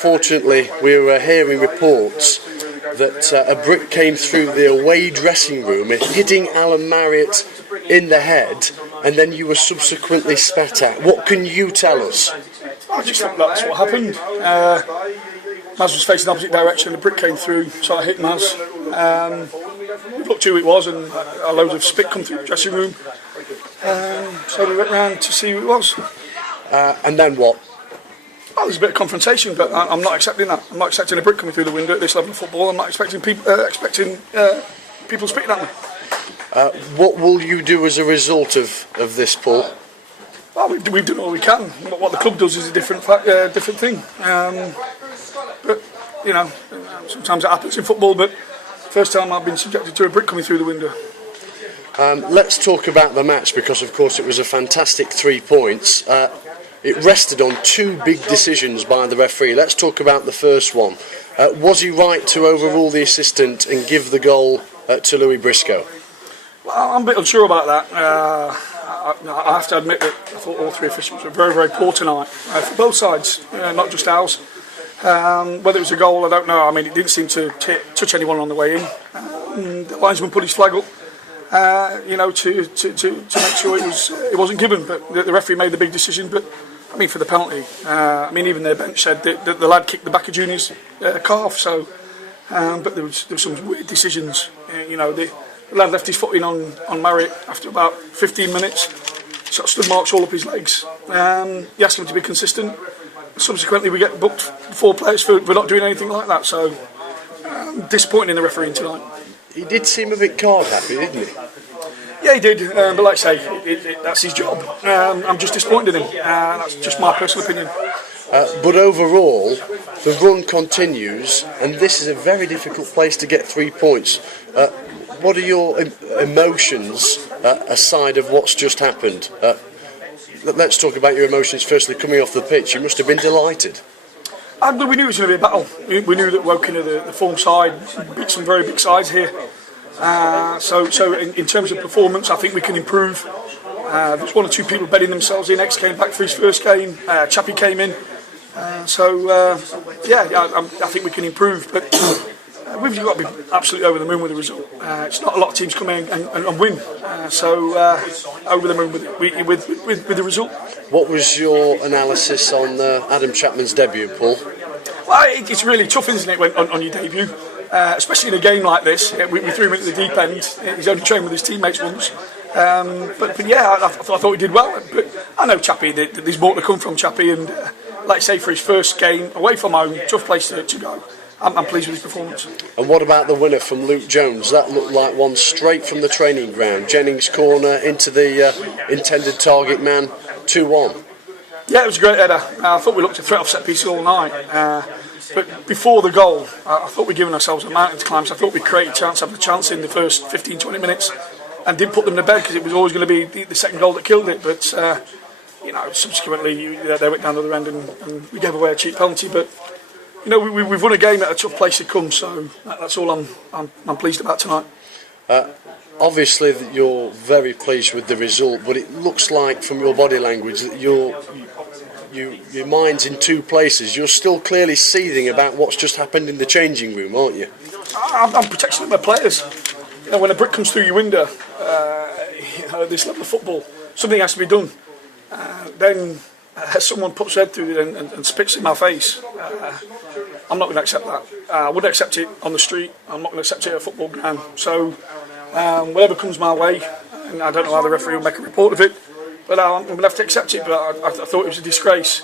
Fortunately, we were hearing reports that a brick came through the away dressing room, hitting Alan Marriott in the head, and then you were subsequently spat at. What can you tell us? I just think that's what happened. Maz was facing the opposite direction, the brick came through, so I hit Maz. We looked who it was, and a load of spit come through the dressing room. So we went round to see who it was. And then what? Well, there's a bit of confrontation, but I'm not accepting that. I'm not accepting a brick coming through the window at this level of football. I'm not expecting people spitting at me. What will you do as a result of this, Paul? Well, we've done all we can. What the club does is a different thing. But you know, sometimes it happens in football. But first time I've been subjected to a brick coming through the window. Let's talk about the match, because of course it was a fantastic 3 points. It rested on two big decisions by the referee. Let's talk about the first one. Was he right to overrule the assistant and give the goal to Louis Briscoe? Well, I'm a bit unsure about that. I have to admit that I thought all three officials were very, very poor tonight, for both sides, not just ours. Whether it was a goal, I don't know. I mean, it didn't seem to touch anyone on the way in. The linesman put his flag up, to make sure it wasn't given. But the referee made the big decision. But I mean, for the penalty, even their bench said that the lad kicked the back of Junior's calf. So, but there was some weird decisions. The lad left his foot in on Marriott after about 15 minutes. Sort of stood marks all up his legs. He asked him to be consistent. Subsequently, we get booked 4 players for not doing anything like that. So, disappointing in the refereeing tonight. He did seem a bit card happy, didn't he? Yeah, he did. But like I say, that's his job. I'm just disappointed in him. That's just my personal opinion. But overall, the run continues, and this is a very difficult place to get 3 points. What are your emotions aside of what's just happened? Let's talk about your emotions firstly coming off the pitch. You must have been delighted. We knew it was going to be a battle. We knew that Woking are the form side, beat some very big sides here. So in terms of performance, I think we can improve. There's 1 or 2 people betting themselves in. X came back for his first game. Chappie came in. I think we can improve. But we've got to be absolutely over the moon with the result. It's not a lot of teams come in and win. Over the moon with the result. What was your analysis on Adam Chapman's debut, Paul? Well, it's really tough, isn't it, when on your debut? Especially in a game like this. We threw him into the deep end. He's only trained with his teammates once. I thought he did well. But I know Chappie, there's more to come from Chappie. And like I say, for his first game, away from home, tough place to go. I'm pleased with his performance. And what about the winner from Luke Jones? That looked like one straight from the training ground. Jennings' corner into the intended target man, 2-1. Yeah, it was a great header. I thought we looked a threat off set pieces all night. But before the goal, I thought we'd given ourselves a mountain to climb. So I thought we created having a chance in the first 15-20 minutes, and did put them to bed because it was always going to be the second goal that killed it. But subsequently they went down the other end and we gave away a cheap penalty. But we've won a game at a tough place to come. So that's all I'm pleased about tonight. Obviously, you're very pleased with the result, but it looks like from your body language that your mind's in 2 places. You're still clearly seething about what's just happened in the changing room, aren't you? I'm protecting my players. When a brick comes through your window, at this level of football, something has to be done. Then someone puts their head through it and spits in my face. I'm not going to accept that. I wouldn't accept it on the street. I'm not going to accept it at a football ground. So whatever comes my way, and I don't know how the referee will make a report of it, but I'm going to have to accept it. But I thought it was a disgrace.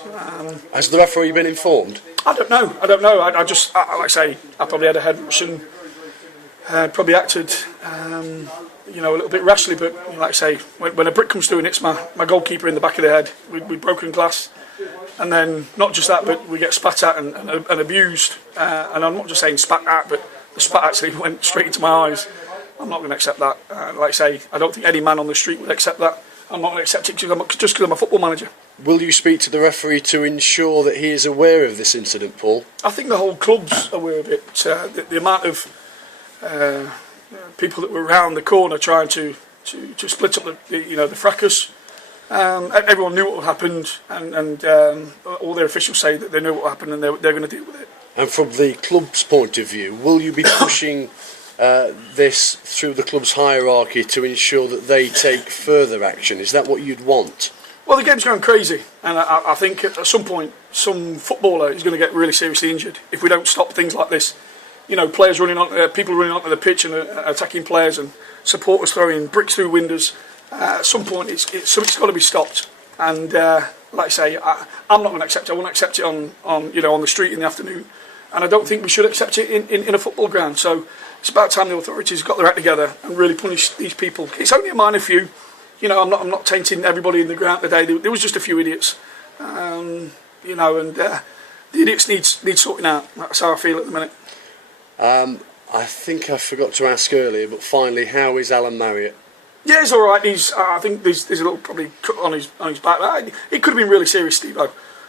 Has the referee been informed? I don't know. I just, like I say, I probably had a head rush and probably acted, a little bit rashly. But like I say, when a brick comes through and hits my goalkeeper in the back of the head with broken glass, and then not just that, but we get spat at and abused. And I'm not just saying spat at, but the spat actually went straight into my eyes. I'm not going to accept that. Like I say, I don't think any man on the street would accept that. I'm not going to accept it just because I'm a football manager. Will you speak to the referee to ensure that he is aware of this incident, Paul? I think the whole club's aware of it. The amount of people that were around the corner trying to split up the fracas. Everyone knew what happened, and all their officials say that they knew what happened and they're going to deal with it. And from the club's point of view, will you be pushing this through the club's hierarchy to ensure that they take further action? Is that what you'd want? Well, the game's going crazy, and I think at some point some footballer is going to get really seriously injured if we don't stop things like this. You know, players running on, people running onto the pitch and attacking players, and supporters throwing bricks through windows. At some point, something's got to be stopped. And like I say, I'm not going to accept it. I won't accept it on the street in the afternoon, and I don't think we should accept it in a football ground. So it's about time the authorities got their act together and really punish these people. It's only a minor few. You know, I'm not tainting everybody in the ground today. There was just a few idiots, and the idiots need sorting out. That's how I feel at the minute. I think I forgot to ask earlier, but finally, how is Alan Marriott? Yeah, he's all right. I think there's a little probably cut on his back. It could have been really serious, Steve.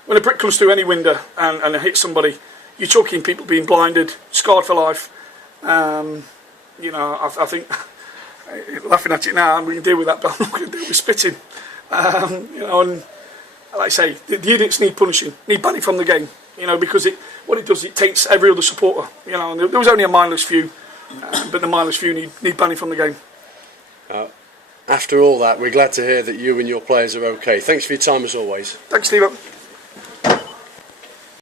When a brick comes through any window and it hits somebody, you're talking people being blinded, scarred for life. I think. Laughing at it now, we can deal with that, but I'm not going to deal with spitting. And like I say, the idiots need punishing, need banning from the game. Because what it does, it taints every other supporter. And there was only a mindless few, but the mindless few need banning from the game. After all that, we're glad to hear that you and your players are okay. Thanks for your time as always. Thanks, Steve.